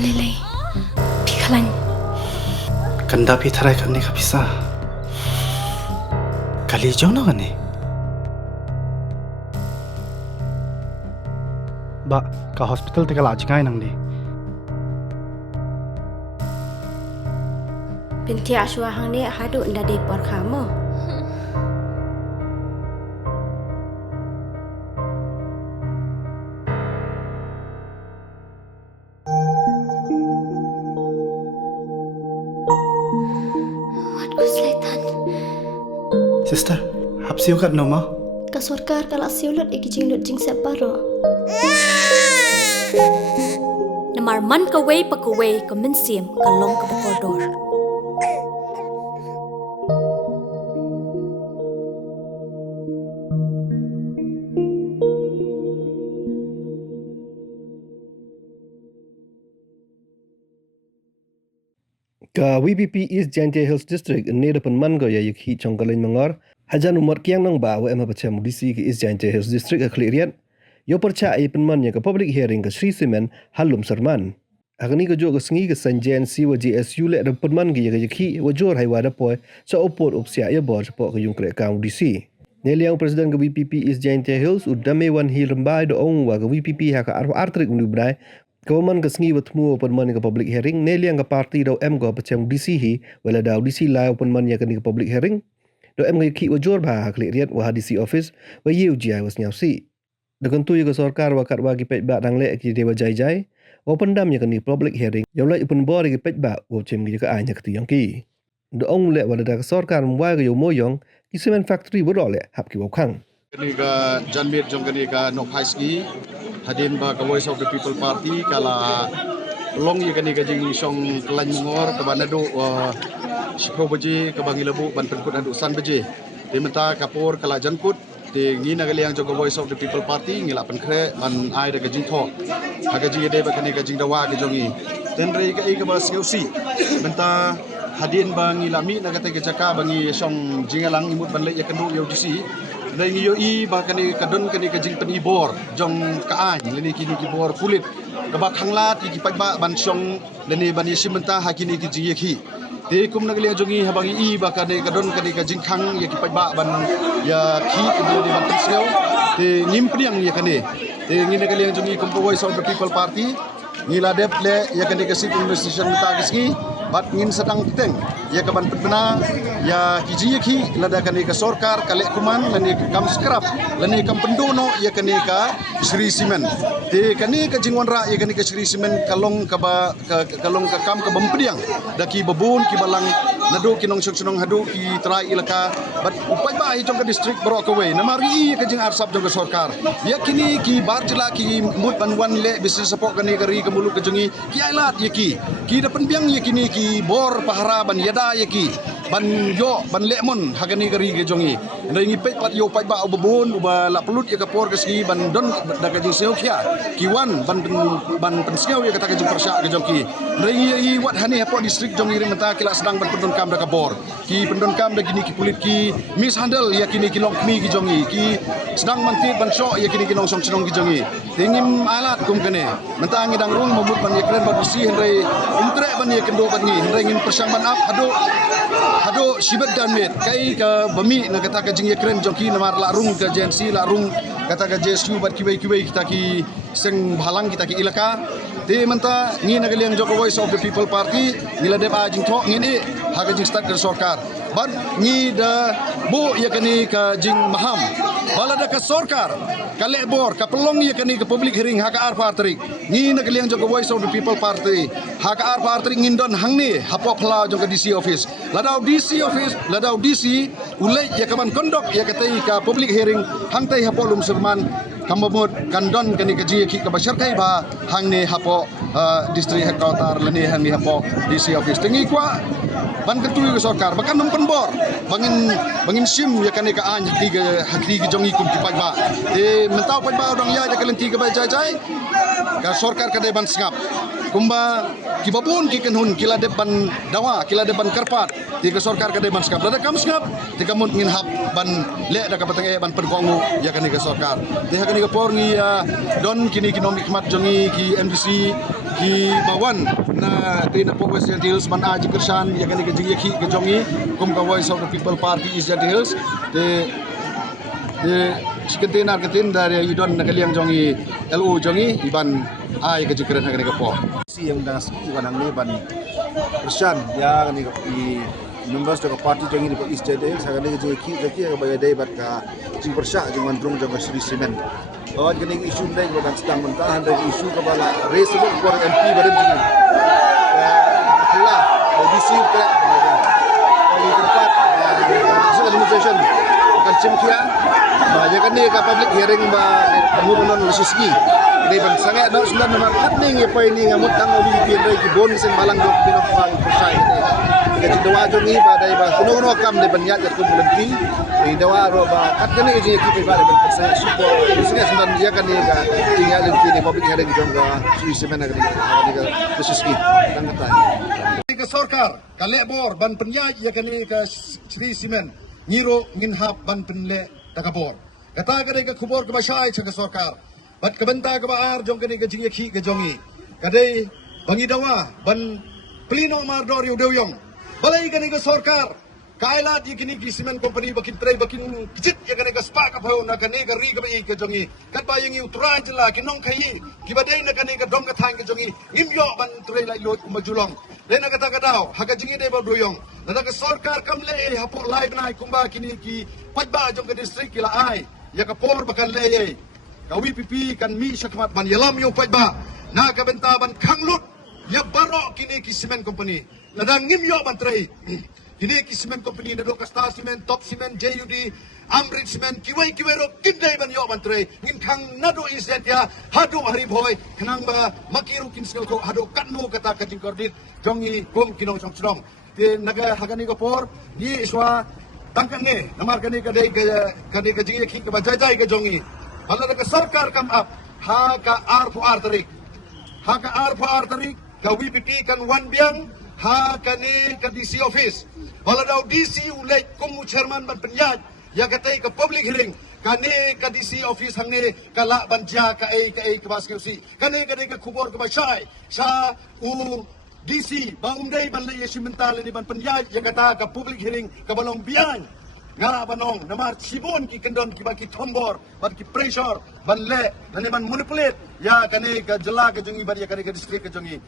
Lele, Pikalan. Kanda pitharai karne ka bisa. Kali jauh na kane. Ba, ka hospital te kala ajkai nang ni. Binti aswa hang ni hadu nda de por kamu. Sister, hapsi ukat no ma? Ka sarkar kala siulut ikijing lut jing separo. Namar man ka way pa ka way ka minsim ka long ka bakordor. Ka WPP East Jaintia Hills District ne dapan man go ya yakhi chongkalin mangor hajan umar kiang nang ba wa ema pacham DC ki East Jaintia Hills District akhlirian yo percha ai penman ya ka public hearing ka Sri Simen halum sarman agni ka jo ka sngi ka sanjen si wa GSU le dapan man gi yakhi wa jor hai wa da poy so opor upsia ya bor po ka yung kre ka DC Neliang Presiden ka WPP East Jaintia Hills udame wan hi rembai do ong wa ka WPP ha ka artrik unubrai Kawaman kasngi watmu open man ka public hearing neliang ka party daw em go pachang DC hi wala daw DC la open man ya ka public hearing do em ki wajor ba hakli riat wa DC office wa yu ji was nyausi dagan tu ka sarkar wa kat wa ki pet ba dang le ki dewa jai jai open dam ya ka public hearing yaw la open bor ki pet ba wo chem ki ka anya ka yang ki do ong le wala da ka sarkar mwa ga yo moyong ki cement factory wo le hap ki wo khang Kani ka Janmir jong kani ka Nok High Ski hadin ba ka Voice of the People Party kala long ye kani ka jing song kelan ngor ka banado shiko baje ka bangilabu ban penkut adu san baje dementa kapor kala jankut te ngina kali yang jong Voice of the People Party ngila penkre man ai da ka jing tho ha ka jing de ba kani ka jing dawa ka jongi ten rei ka ba siusi menta hadin ba ngilami na ka te ka jaka bangi song jingalang imut ban le ya kendu yo disi Dai ngiyo i ba kani kadon kani kajing penibor jong kaany leni kini kibor kulit kabak hanglat iki pagba bansong leni bani simenta hakini ki jiyeki te kum nagli jongi habangi i ba kani kadon kani kajing khang yaki pagba ban ya ki kini di ban tseu te nyimpriang ya kani te ngina kali jongi kum Voice of the People Party ngila dep le ya kani kasi conversation meta kiski bat ngin sedang teng ya kaban pena ya kijiyeki lada kani ka sarkar kale kuman lani kam skrap lani kam pendono ya kani ka Sri Simen te kani ka jingwan ra ya kani ka Sri Simen kalong ka ba kalong ka kam ka bampriang daki babun ki balang nado kinong sunong hadu ki trai ilaka bat upai ba hi jong ka district bro ka we namari ka jing arsap jong ka sarkar ya kini ki barjla ki mut banwan le business support kani kari ka mulu ka jongi ki ailat ya ki dapan biang ya kini ki bor pahara ban yada ya ki ban yo ban lemon hagani gari ge jongi ndai ngi pet pat yo pat ba obon uba la pelut ya kapor ke ski ban don daga jing seo kia kiwan ban penseu ya kata ke jing persya ke jongi ndai ngi i wat hani hapo district jongi ri mata kila sedang ban pendon kam daga bor ki pendon kam da gini ki pulit ki mishandle ya kini ki long mi ki jongi ki sedang mantit ban syo ya kini ki nong song senong ki jongi tingim alat kum kene mata ngi dang rung mamut ban ya kren ba bisi ndai intre ban ya kendo ban ni ndai ngin persyang ban up hado sibat dan met kai ka bami na kata ka jing ekren joki namar la rung ka jensi la rung kata ka jesu bat kibai kita ki seng halang kita ki ilaka te menta ni na galiang joko Voice of the People Party ngila dep a jing thok ngin e ha ka jing start ka sarkar ban ni da bu ya kani ka jing maham balada ka sarkar ka lebor ka pelong ya kani ka public hearing ha ka ar partrik ni na galiang joko Voice of the People Party ha ka ar partrik ngin don hangni hapo phla jong ka DC office ladau DC office ladau DC ulai ya kaman kondok ya katai ka public hearing hangtai hapo lum serman kamamut kandon kani kaji ki ka bashar kai ba hangne hapo district headquarter leni hangne hapo DC office tengi kwa ban ketui ke sarkar bahkan numpen bor bangin sim ya kani ka an hakri ki jongi kum ki ba mentau ba dong ya kalenti ka ba jai ka sarkar ka dai ban singap kumba kibabun ki kenhun kila depan dawa kila depan karpat ti ka sarkar ka dai ban singap lada kam singap ti kamut ngin hap ban le da ka patang ban perkongu ya kani ka sarkar ti ha kani ka por ngi don kini kinomik mat jongi ki MDC ki bawan na tina Pogwes Jan Hills man a jikersan ya kani ke jingki ke jongi kum ka Voice of the People Party is Jan Hills de sekentin arketin dari idon na kaliang jongi LU jongi iban ai ke jikeran kani ke po si yang das iban ang ne ban persan ya kani i members of party jongi di East Jade sa kani ke jiki ke baya dai bat ka jing persa jing mandrung jong Sri Semen oh kani isu dai ko dan sedang mentahan dari isu ke bala race ko MP barem jing Allah audisi ke kali tempat administration kan cimkia ba ya kan ni ka public hearing ba kamunon lusisgi ni ban sangat no sudah nomor ning pa ini ngamut tang obi pinray ki bon sen balang dok pinapang persai ni ka dawa jongi ba dai ba kuno kam de ban yat ko bulanti ni dawa ro ba kat kan ni ji ki ba ban persai support sini sudah dia kan ni ka tinggal di public hearing jong ga si semana ka lusisgi tang kata ke sarkar ka lebor ban penyaj ya kan ni ka Sri Semen Nyiro nginhap ban penle takabor. Kata kadai ke kubur ke masyai ke sarkar. Bat kebenta ke baar jong kini ke jingki ke jongi. Kadai bangi dawa ban pelino mardor yu dewyong. Balai kini ke sarkar. Kailat di kini ki Semen company bakin tray bakin kicit ya kini ke spa ka phau na kini ke ri ke bai ke jongi. Kat bayang yu turan jela kinong kai. Ki badai na kini ke dom ka thang ke jongi. Imyo ban tray lai lot majulong. Lena kata kadau haga jingi de ba doyong. Nada ke sarkar kamle hapor live nai kumba kini ki pajba jong ke distrik kila ai. Ya ka por bakan le ka WPP kan mi syakmat ban yalam yo pajba. Na ka benta ban khanglut ya barok kini ki Semen company. Nada ngimyo ban tray. Kini ki Semen company na do ka Star Semen, Top Semen, JUD, Amrit Semen, kiwai ro kindai ban yo ban tray. Ngin khang nado iset ya hadu hari boy kenang ba makiru kin skel ko hadu kanno kata ka jingkordit jongi kum kinong chong chong. Ti naga hagani ko por ni iswa tangkan nge namar kani kadai ka jingi ki ka bajai ka jongi. Hala ka sarkar kam up ha ka R4R tarik. Ha ka R4R tarik ka WPP kan wan biang ha kani ka DC office. Hala daw DC ulay kum chairman ban penyaj ya katai ka public hearing kani ka DC office hangne kala banja ka ai ka baskeusi kani ka kubur ka basai sa u DC baumdai ban le simental ni ban penyaj ya kata ka public hearing ka balong biang ngara banong namar sibon ki kendon ki baki tombor ban ki pressure ban le nani ban manipulate ya kani ka jela ka jongi ban ya kani ka district ka jongi